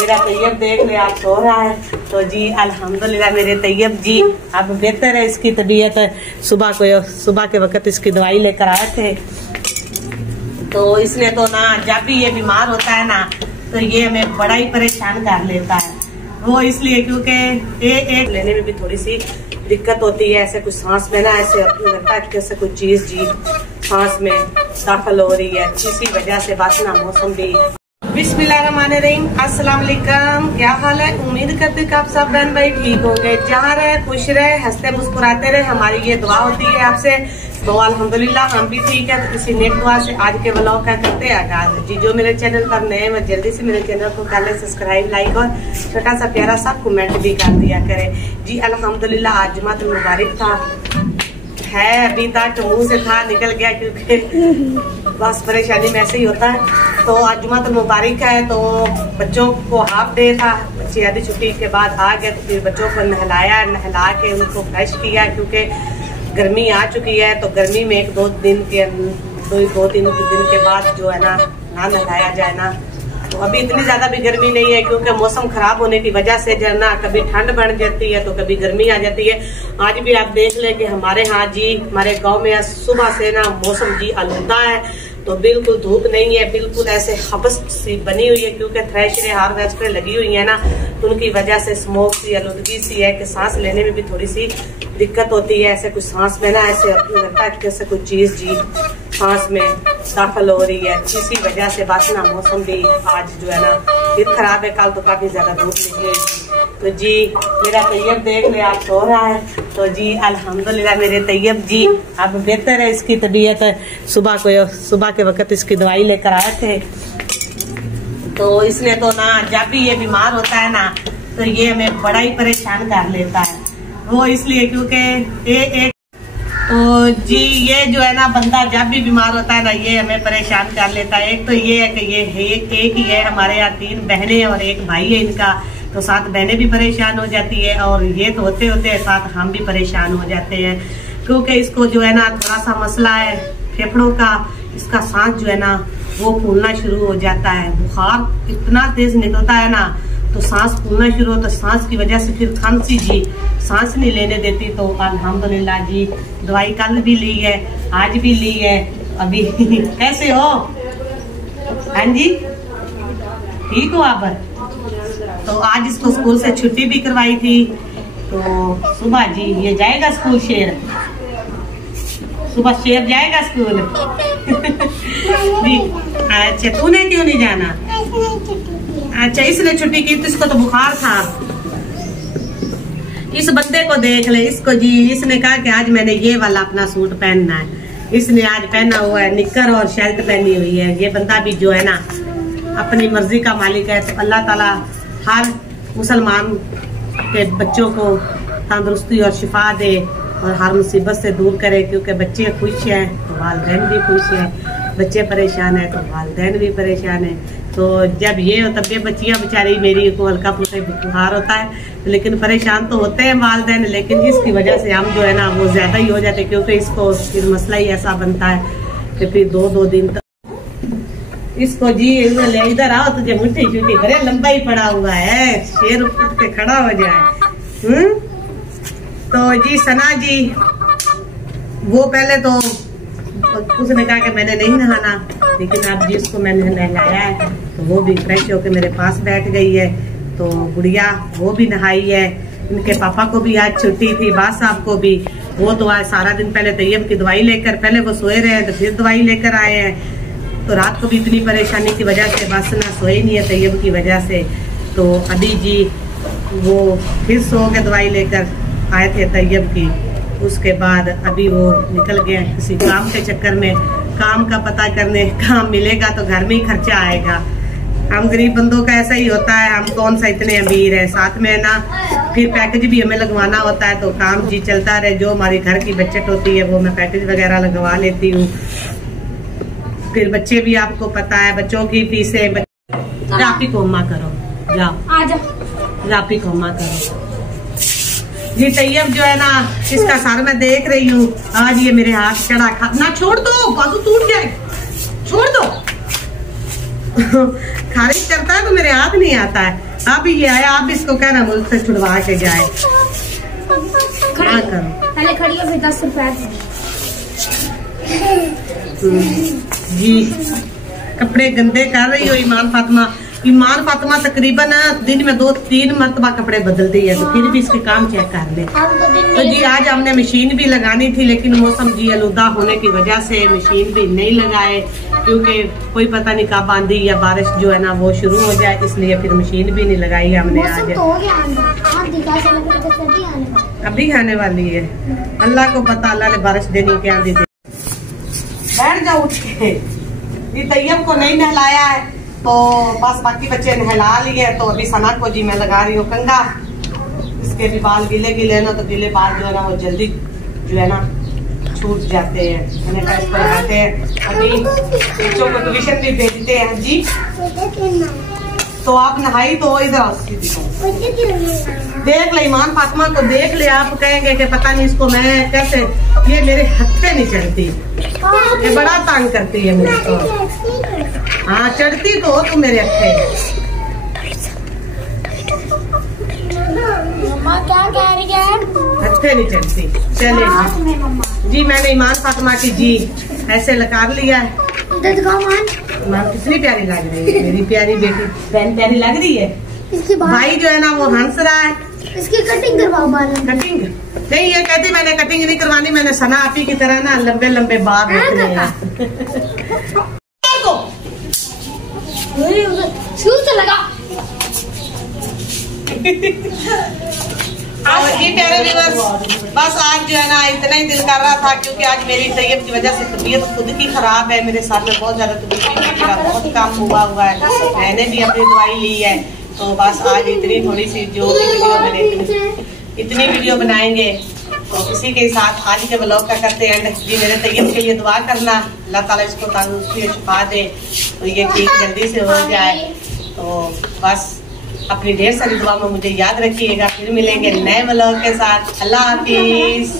मेरा तैयब देख ले आप सो रहा है। तो जी अल्हम्दुलिल्लाह मेरे तैयब जी अब बेहतर है, इसकी तबीयत सुबह के वक्त इसकी दवाई लेकर आए थे। तो इसने तो ना जब भी ये बीमार होता है ना तो ये हमें बड़ा ही परेशान कर लेता है। वो इसलिए क्योंकि एक लेने में भी थोड़ी सी दिक्कत होती है, ऐसे कुछ सांस में ना ऐसे लगता है जैसे कुछ चीज जी सांस में दाखिल हो रही है, इसी वजह से बस ना मौसम भी। बिस्मिल्लाहिर्रहमानिर्रहीम, अस्सलाम वालेकुम। क्या हाल है? उम्मीद करते कि आप सब बहन भाई ठीक होंगे, जहाँ रहे खुश रहे, हंसते मुस्कुराते रहे, हमारी ये दुआ होती है आपसे। तो अल्हम्दुलिल्लाह हम भी ठीक है। तो इसी नेक दुआ से आज के व्लॉग का करते हैं आगाज। जी जो मेरे चैनल पर नए हैं जल्दी से मेरे चैनल को कर ले सब्सक्राइब, लाइक और छोटा सा प्यारा सा कमेंट भी कर दिया करे। जी अल्हम्दुलिल्लाह आज जुमातुल मुबारक था, है अभी तक मुंह से था निकल गया क्योंकि बस परेशानी में ऐसे ही होता है। तो आज जुमातुल मुबारक है, तो बच्चों को हाफ डे था, बच्चे आधी छुट्टी के बाद आ गए। तो फिर बच्चों को नहलाया, नहला के उनको फ्रेश किया क्योंकि गर्मी आ चुकी है। तो गर्मी में एक दो तीन दिन के बाद जो है ना नहलाया जाए ना। तो अभी इतनी ज्यादा भी गर्मी नहीं है क्योंकि मौसम खराब होने की वजह से जो है ना कभी ठंड बढ़ जाती है तो कभी गर्मी आ जाती है। आज भी आप देख लें कि हमारे यहाँ जी हमारे गांव में सुबह से ना मौसम जी आलूदा है, तो बिल्कुल धूप नहीं है, बिल्कुल ऐसे हबस सी बनी हुई है क्योंकि थ्रेशरें हार्वेस्टर लगी हुई है ना, तो उनकी वजह से स्मोक सी आलूदगी सी है कि सांस लेने में भी थोड़ी सी दिक्कत होती है। ऐसे कुछ सांस में ना ऐसे लगता है जैसे कुछ चीज जी सांस में दाखिल हो रही है, इसी वजह से बस ना मौसम भी आज जो है ना फिर खराब है। कल तो काफी ज्यादा धूप निकली। तो जी मेरा तैयब देख ले आप सो रहा है। तो जी अल्हम्दुलिल्लाह मेरे तैयब जी अब बेहतर है, इसकी तबीयत सुबह के वक्त इसकी दवाई लेकर आए थे। तो इसने तो ना जब भी ये बीमार होता है ना तो ये हमें बड़ा ही परेशान कर लेता है। वो इसलिए क्योंकि तो जी ये जो है ना बंदा जब भी बीमार होता है ना ये हमें परेशान कर लेता है। एक तो ये है कि ये एक ही है, हमारे यहाँ 3 बहनें और 1 भाई है इनका, तो 7 बहनें भी परेशान हो जाती है और ये तो होते होते साथ हम भी परेशान हो जाते हैं क्योंकि इसको जो है ना थोड़ा सा मसला है फेफड़ों का। इसका सांस जो है ना वो फूलना शुरू हो जाता है, बुखार इतना तेज निकलता है ना तो सांस फूलना शुरू हो, तो सांस की वजह से फिर खांसी जी सांस नहीं लेने देती। तो अल्हम्दुलिल्लाह जी दवाई कल भी ली है, आज भी ली है। अभी कैसे हो? हाँ जी ठीक हो आप? तो आज इसको स्कूल से छुट्टी भी करवाई थी। तो सुबह जी ये जाएगा स्कूल, शेर सुबह शेर जाएगा स्कूल। जी अच्छा तूने क्यों नहीं जाना? अच्छा इसने छुट्टी की तो इसको तो बुखार था। इस बंदे को देख ले, इसको जी इसने कहा कि आज मैंने ये वाला अपना सूट पहनना है, इसने आज पहना हुआ है निक्कर और शर्ट पहनी हुई है। ये बंदा भी जो है ना अपनी मर्जी का मालिक है। तो अल्लाह ताला हर मुसलमान के बच्चों को तंदुरुस्ती और शिफा दे और हर मुसीबत से दूर करे क्योंकि बच्चे खुश हैं तो वालिदैन भी खुश हैं, बच्चे परेशान है तो वालिदैन भी परेशान है। तो जब ये तब ये बच्चियां बेचारी मेरी को हल्का फुल्का बुखार होता है लेकिन परेशान तो होते हैं वालिदैन, लेकिन इसकी वजह से हम जो है ना वो ज्यादा ही हो जाते क्योंकि इसको फिर मसला ही ऐसा बनता है कि फिर 2-2 दिन तक इसको जी इधर आओ तुझे मुट्ठी छुट्टी करे, लंबा ही पड़ा हुआ है, शेर उठ के खड़ा हो जाए। तो जी सना जी वो पहले तो उसने कहा कि मैंने नहीं नहाना, लेकिन अब जिसको मैंने नहलाया है तो वो भी फ्रेश होकर मेरे पास बैठ गई है। तो गुड़िया वो भी नहाई है, इनके पापा को भी आज छुट्टी थी, बास साहब को भी, वो तो आज सारा दिन पहले तैयब की दवाई लेकर पहले वो सोए रहे तो फिर दवाई लेकर आए हैं। तो रात को भी इतनी परेशानी की वजह से बस ना सोए नहीं है तैयब की वजह से। तो अभी जी वो फिर सो के दवाई लेकर आए थे तैयब की, उसके बाद अभी वो निकल गए किसी काम के चक्कर में, काम का पता करने। काम मिलेगा तो घर में ही खर्चा आएगा। हम गरीब बंदों का ऐसा ही होता है, हम कौन सा इतने अमीर है, साथ में ना फिर पैकेज भी हमें लगवाना होता है। तो काम जी चलता रहे, जो हमारी घर की बचत होती है वो मैं पैकेज वगैरह लगवा लेती हूँ। फिर बच्चे भी आपको पता है, बच्चों की फीसें। रापी को अम्मा करो, जाओ रापी को अम्मा करो। जी तैयब जो है ना इसका सर मैं देख रही हूँ, आज ये मेरे हाथ चढ़ा खा ना, छोड़ दो बाजू टूट जाए, छोड़ दो। खारिज करता है तो मेरे हाथ नहीं आता है। अभी ये आया, आप इसको कहना मुझसे छुड़वा के जाए। पहले खड़ी हो, फिर 10 रुपए जी। कपड़े गंदे कर रही हो ईमान फातिमा तकरीबन दिन में 2-3 मरतबा कपड़े बदलती है, तो फिर भी इसके काम चेक कर ले। तो जी आज हमने मशीन भी लगानी थी, लेकिन मौसम जी आलूदा होने की वजह से मशीन भी नहीं लगाए, क्योंकि कोई पता नहीं कब आंधी या बारिश जो है ना वो शुरू हो जाए, इसलिए फिर मशीन भी नहीं लगाई हमने। आज अभी आने वाली है, अल्लाह को पता, अल्लाह ने बारिश देनी क्या दी। बैठ जाओ उठ के। तैयब को नहीं नहलाया है, तो बस बाकी बच्चे नहला लिए, तो अभी सना को जी मैं लगा रही हूँ कंघा। इसके भी बाल गीले गीले ना, तो गीले बाल जो है ना वो जल्दी जो है ना छूट जाते हैं। मैंने कहा इसको लगाते हैं, अभी बच्चों को ट्यूशन भी भेजते हैं जी। तो आप नहाई तो इधर देख ले, ईमान फातिमा को देख ले, आप कहेंगे कि पता नहीं इसको मैं कैसे, ये मेरे हाथ पे नहीं चढ़ती, ये बड़ा तंग करती है मेरे को। हाँ चढ़ती तो हो तुम मेरे हथे। मम्मा क्या कह रही है? हथे नहीं चढ़ती। चले जी, मैंने ईमान फातिमा की जी ऐसे लकार लिया है। कितनी प्यारी लग रही है मेरी प्यारी बेटी, बहन प्यारी लग रही है। भाई जो है ना वो हंस रहा है। इसकी कटिंग करवाओ बाल। कटिंग नहीं, ये कहती मैंने कटिंग नहीं करवानी, मैंने सना आपी की तरह ना लंबे लंबे बाल रखने हैं। लगा। और ये प्यारे व्यूअर्स, बस आज जो है ना इतना ही दिल कर रहा था, क्योंकि आज मेरी तबीयत की वजह से तबीयत खुद की खराब है। मेरे साथ में बहुत ज्यादा तबीयत का बहुत काम हुआ है, मैंने भी अपनी दवाई ली है। तो बस आज इतनी थोड़ी सी जो वीडियो मैंने इतनी वीडियो बनाएंगे, तो इसी के साथ आज के ब्लॉग का करते हैं जी। मेरे तबीयत के लिए दुआ करना, अल्लाह ताला इसको तंदुरुस्ती और शिफा दे, तो ये ठीक जल्दी से हो जाए। तो बस अपनी ढेर सारी दुआ में मुझे याद रखिएगा। फिर मिलेंगे नए ब्लॉग के साथ। अल्लाह हाफिज।